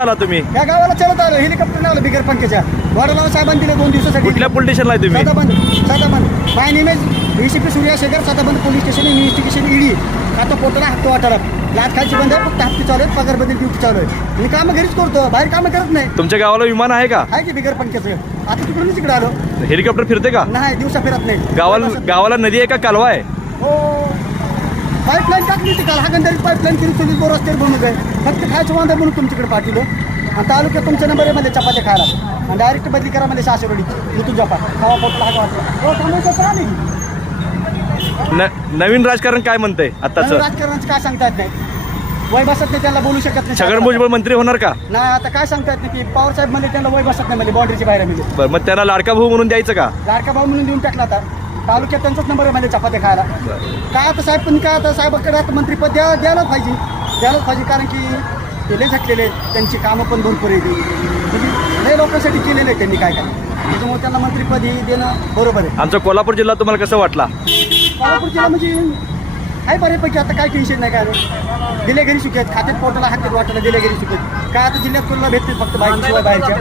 आला तुम्ही? या गावाला चालत आलो हेलिकॉप्टर लावलं बिगर पंख्याच्या वडगाव साहेबांनी दिलं दोन दिवसासाठी. कुठल्या पोलीस स्टेशनला आहे तुम्ही? सदाबंद सदाबंद my name is ACP Suryashekhar सदाबंद police station investigation ED आता पोटाला हप्ता वाटायला. लाच खायची बंद आहे फक्त हप्ते चालू आहेत पगारबद्दल ड्युटी चालू आहे. मी कामं घरीच करतो बाहेर कामं करत नाही. तुमच्या गावाला विमान आहे का? आहे की बिगर पंख्याचं आता तिकडून तिकडे आलो. हेलिकॉप्टर फिरते का? नाही दिवसा फिरत नाही. गावाला गावाला नदी आहे का? कालवा आहे? पाईपलाईन टाकली होती काल हागंदारी पाईपलाईन केली तुम्ही बोर रस्त्यावर बनवत आहे फक्त खायचं वांदा म्हणून तुमच्याकडे पाठवलं आणि तालुक्यात तुमच्या नंबर आहे मध्ये चपात्या खायला आणि डायरेक्ट बदली करा मध्ये सासरवाडी इथून जपा खावा पोटला हाका वाटला हो नवीन राजकारण काय म्हणतंय आताच? राजकारणाचं काय सांगता येत नाही. वय बसत नाही त्यांना बोलू शकत नाही. छगन भुजबळ मंत्री होणार का? नाही आता काय सांगता येत नाही की पवार साहेबमध्ये त्यांना वय बसत नाही म्हणजे बाउंड्रीची बाहेर म्हणजे बरं मग त्यांना लाडका भाऊ म्हणून द्यायचं का? लाडका भाऊ म्हणून देऊन टाकला आता. तालुक्यात त्यांचाच नंबर आहे मध्ये चपात्या खायला. काय आता साहेब पण काय आता साहेबाकडे आता मंत्रीपद द्या द्यायलाच पाहिजे. द्यायलाच पाहिजे कारण की ते लय झटलेले आहेत. त्यांची कामं पण भरपूर आहे म्हणजे लय लोकांसाठी केलेलं आहे त्यांनी काय काय. त्याच्यामुळे त्यांना मंत्रीपद हे देणं बरोबर आहे. आमचा कोल्हापूर जिल्हा तुम्हाला कसं वाटला? कोल्हापूर जिल्हा म्हणजे आहे बऱ्यापैकी. आता काय टेन्शन नाही काय. दिले घरी सुखेत खात्यात पोटाला हातात वाटायला दिले घरी सुखेत काय आता जिल्ह्यात कोणाला भेटते फक्त बाहेर बाहेरच्या?